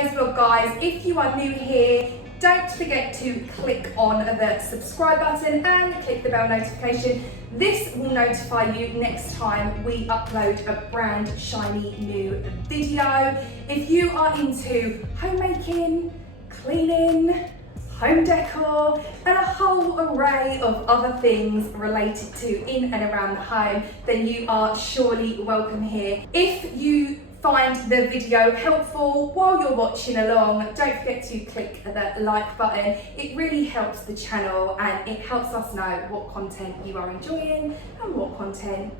today's vlog, guys. If you are new here, don't forget to click on the subscribe button and click the bell notification. This will notify you next time we upload a brand shiny new video. If you are into homemaking, cleaning, home decor, and a whole array of other things related to in and around the home, then you are surely welcome here. If you find the video helpful while you're watching along, don't forget to click the like button. It really helps the channel and it helps us know what content you are enjoying and what content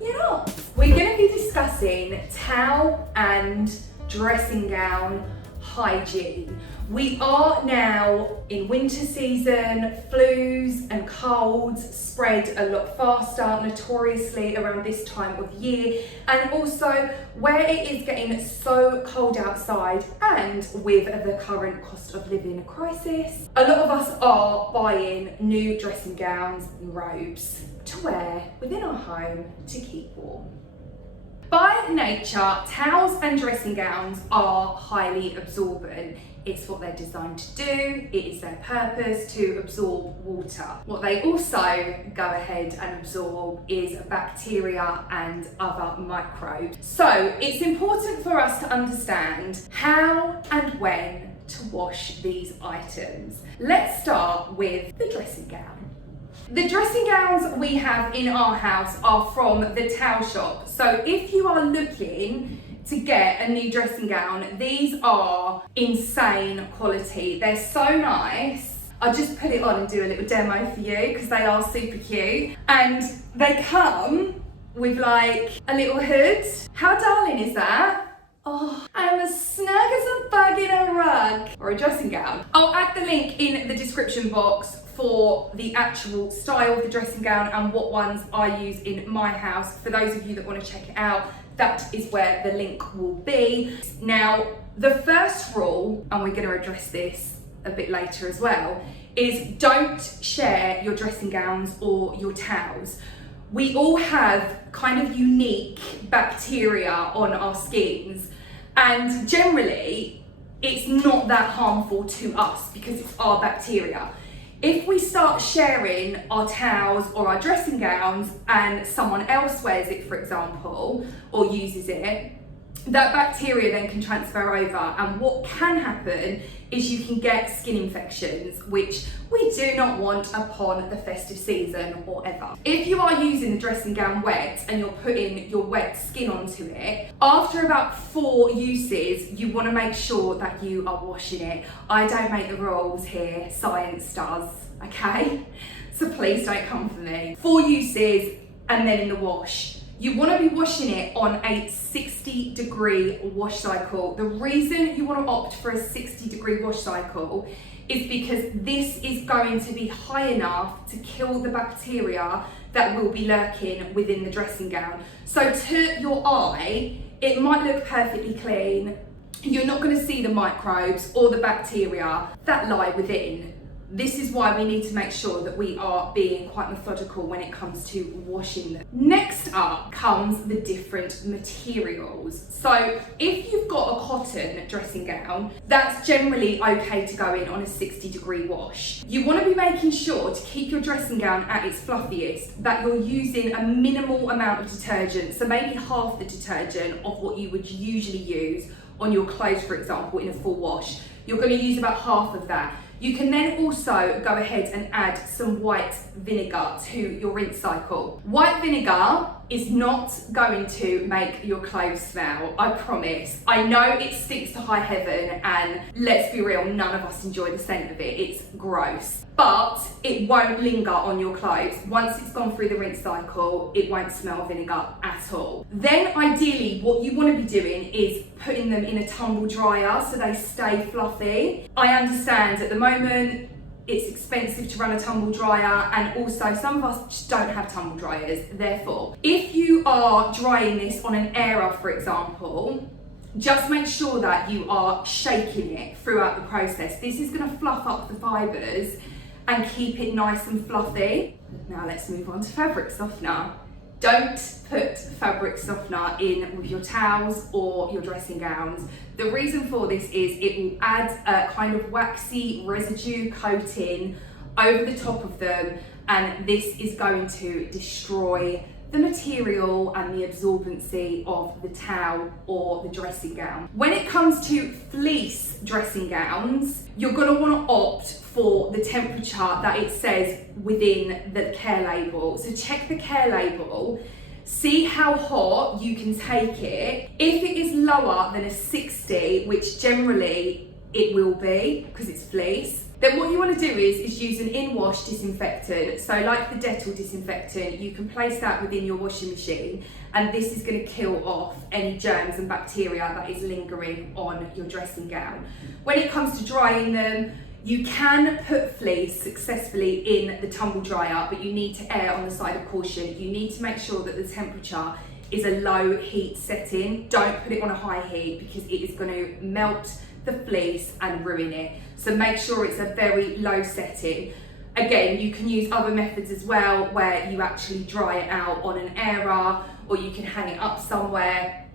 you're not. We're going to be discussing towel and dressing gown hygiene. We are now in winter season. Flus and colds spread a lot faster, notoriously around this time of year, and also where it is getting so cold outside and with the current cost of living crisis, a lot of us are buying new dressing gowns and robes to wear within our home to keep warm. By nature, towels and dressing gowns are highly absorbent. It's what they're designed to do. It is their purpose to absorb water. What they also go ahead and absorb is bacteria and other microbes. So it's important for us to understand how and when to wash these items. Let's start with the dressing gown. The dressing gowns we have in our house are from the towel shop. So if you are looking to get a new dressing gown, these are insane quality. They're so nice. I'll just put it on and do a little demo for you because they are super cute. And they come with like a little hood. How darling is that? Oh, I'm as snug as a bug in a rug. Or a dressing gown. I'll add the link in the description box for the actual style of the dressing gown and what ones I use in my house. For those of you that want to check it out, that is where the link will be. Now, the first rule, and we're going to address this a bit later as well, is don't share your dressing gowns or your towels. We all have kind of unique bacteria on our skins, and generally it's not that harmful to us because it's our bacteria. If we start sharing our towels or our dressing gowns and someone else wears it, for example, or uses it, that bacteria then can transfer over, and what can happen is you can get skin infections, which we do not want upon the festive season or ever. If you are using the dressing gown wet and you're putting your wet skin onto it, after about 4 uses, you want to make sure that you are washing it. I don't make the rules here, science does, okay? So please don't come for me. 4 uses and then in the wash. You want to be washing it on a 60-degree wash cycle. The reason you want to opt for a 60-degree wash cycle is because this is going to be high enough to kill the bacteria that will be lurking within the dressing gown. So to your eye, it might look perfectly clean. You're not going to see the microbes or the bacteria that lie within. This is why we need to make sure that we are being quite methodical when it comes to washing them. Next up comes the different materials. So if you've got a cotton dressing gown, that's generally okay to go in on a 60-degree wash. You want to be making sure to keep your dressing gown at its fluffiest, that you're using a minimal amount of detergent, so maybe half the detergent of what you would usually use on your clothes, for example, in a full wash. You're going to use about half of that. You can then also go ahead and add some white vinegar to your rinse cycle. White vinegar is not going to make your clothes smell, I promise. I know it stinks to high heaven, and let's be real, none of us enjoy the scent of it. It's gross. But it won't linger on your clothes. Once it's gone through the rinse cycle, it won't smell vinegar at all. Then ideally, what you want to be doing is putting them in a tumble dryer so they stay fluffy. I understand at the moment it's expensive to run a tumble dryer, and also some of us just don't have tumble dryers. Therefore, if you are drying this on an airer, for example, just make sure that you are shaking it throughout the process. This is going to fluff up the fibres and keep it nice and fluffy. Now let's move on to fabric softener. Don't put fabric softener in with your towels or your dressing gowns. The reason for this is it will add a kind of waxy residue coating over the top of them, and this is going to destroy the material and the absorbency of the towel or the dressing gown. When it comes to fleece dressing gowns, you're going to want to opt for the temperature that it says within the care label. So check the care label, see how hot you can take it. If it is lower than a 60, which generally it will be because it's fleece, then what you want to do is use an in-wash disinfectant. So like the Dettol disinfectant, you can place that within your washing machine, and this is going to kill off any germs and bacteria that is lingering on your dressing gown. When it comes to drying them, you can put fleece successfully in the tumble dryer, but you need to err on the side of caution. You need to make sure that the temperature is a low heat setting. Don't put it on a high heat because it is going to melt the fleece and ruin it. So make sure it's a very low setting. Again, you can use other methods as well where you actually dry it out on an airer, or you can hang it up somewhere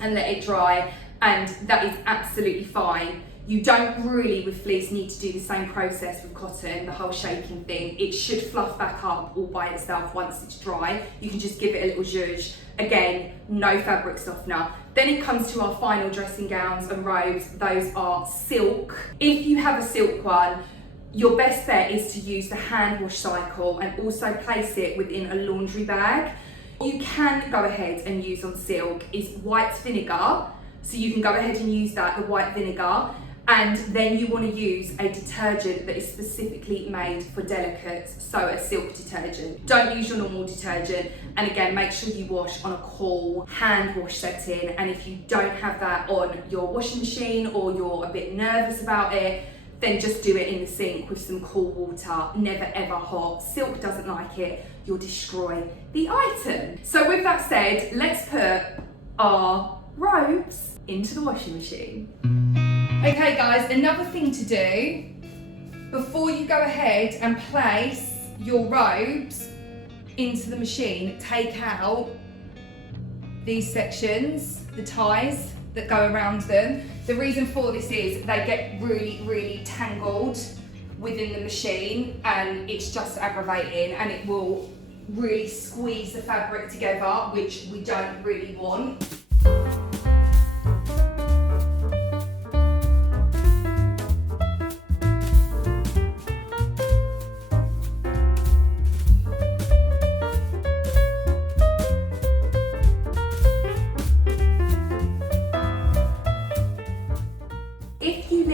and let it dry, and that is absolutely fine. You don't really, with fleece, need to do the same process with cotton, the whole shaking thing. It should fluff back up all by itself once it's dry. You can just give it a little zhuzh. Again, no fabric softener. Then it comes to our final dressing gowns and robes. Those are silk. If you have a silk one, your best bet is to use the hand wash cycle and also place it within a laundry bag. What you can go ahead and use on silk is white vinegar. So you can go ahead and use that, the white vinegar. And then you want to use a detergent that is specifically made for delicates, so a silk detergent. Don't use your normal detergent, and again, make sure you wash on a cool hand wash setting. And if you don't have that on your washing machine, or you're a bit nervous about it, then just do it in the sink with some cool water, never ever hot. Silk doesn't like it, you'll destroy the item. So with that said, let's put our robes into the washing machine. Okay guys, another thing to do before you go ahead and place your robes into the machine, take out these sections, the ties that go around them. The reason for this is they get really tangled within the machine, and it's just aggravating, and it will really squeeze the fabric together, which we don't really want.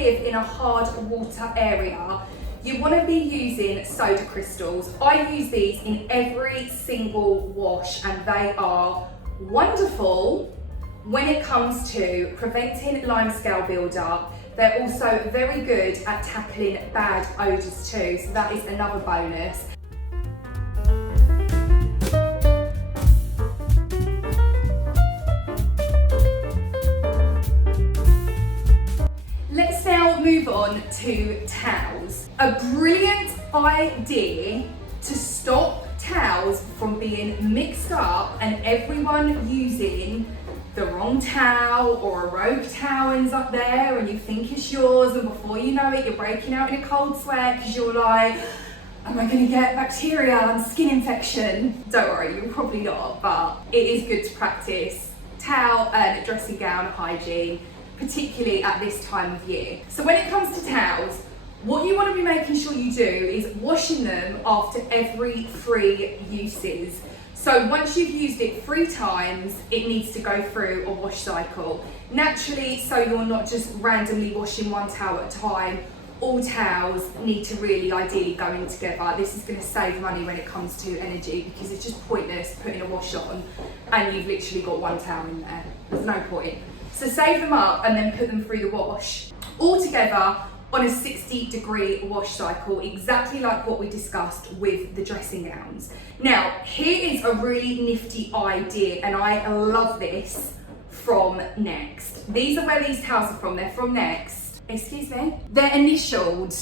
In a hard water area, you want to be using soda crystals. I use these in every single wash, and they are wonderful when it comes to preventing limescale buildup. They're also very good at tackling bad odours too, so that is another bonus. Move on to towels. A brilliant idea to stop towels from being mixed up and everyone using the wrong towel, or a rogue towel ends up there and you think it's yours, and before you know it, you're breaking out in a cold sweat because you're like, am I going to get bacteria and skin infection? Don't worry, you're probably not, but it is good to practice towel and dressing gown hygiene, particularly at this time of year. So when it comes to towels, what you want to be making sure you do is washing them after every 3 uses. So once you've used it 3 times, it needs to go through a wash cycle. Naturally, so you're not just randomly washing one towel at a time. All towels need to really ideally go in together. This is going to save money when it comes to energy, because it's just pointless putting a wash on and you've literally got one towel in there. There's no point. So save them up and then put them through the wash, all together on a 60-degree wash cycle, exactly like what we discussed with the dressing gowns. Now, here is a really nifty idea, and I love this from Next. These are where these towels are from. They're from Next. Excuse me? They're initialed.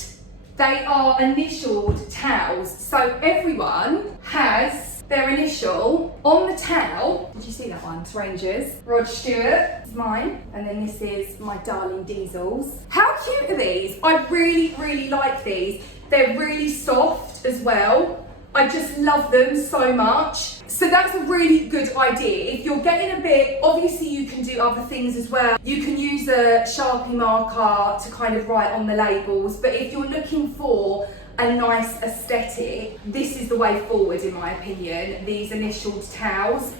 They are initialed towels. So everyone has their initial on the towel. Did you see that one? It's Rangers. Rod Stewart is mine. And then this is my darling Diesel's. How cute are these? I really, really like these. They're really soft as well. I just love them so much. So that's a really good idea. If you're getting a bit, obviously you can do other things as well. You can use a Sharpie marker to kind of write on the labels, but if you're looking for a nice aesthetic, this is the way forward in my opinion, these initialed towels,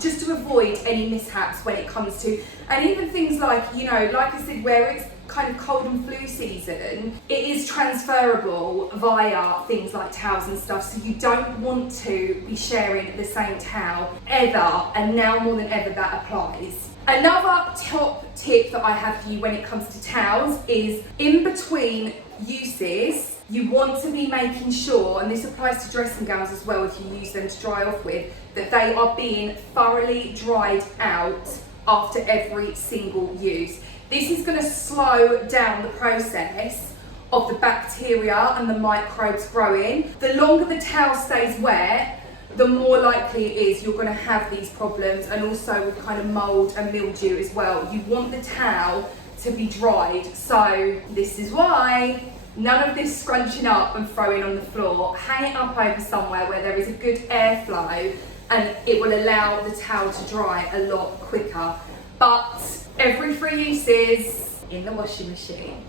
just to avoid any mishaps when it comes to, and even things like, you know, like I said, where it's kind of cold and flu season, it is transferable via things like towels and stuff, so you don't want to be sharing the same towel ever, and now more than ever that applies. Another top tip that I have for you when it comes to towels is in between uses, you want to be making sure, and this applies to dressing gowns as well if you use them to dry off with, that they are being thoroughly dried out after every single use. This is going to slow down the process of the bacteria and the microbes growing. The longer the towel stays wet, the more likely it is you're going to have these problems, and also with kind of mold and mildew as well. You want the towel to be dried, so this is why none of this scrunching up and throwing on the floor. Hang it up over somewhere where there is a good airflow, and it will allow the towel to dry a lot quicker. But every 3 uses in the washing machine.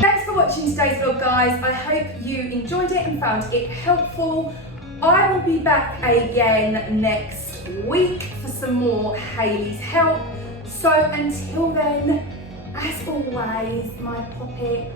Thanks for watching today's vlog, guys. I hope you enjoyed it and found it helpful. I will be back again next week for some more Hayley's help. So until then, as always, my poppets,